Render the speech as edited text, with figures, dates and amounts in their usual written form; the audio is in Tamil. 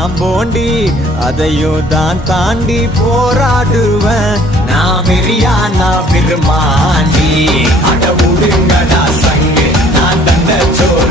நான் போண்டி அதையும் தான் தாண்டி போராடுவேன் நான் வெறியானா விரும்மாண்டி அட உடுங்கடா சங்கு நான் தந்த சோறு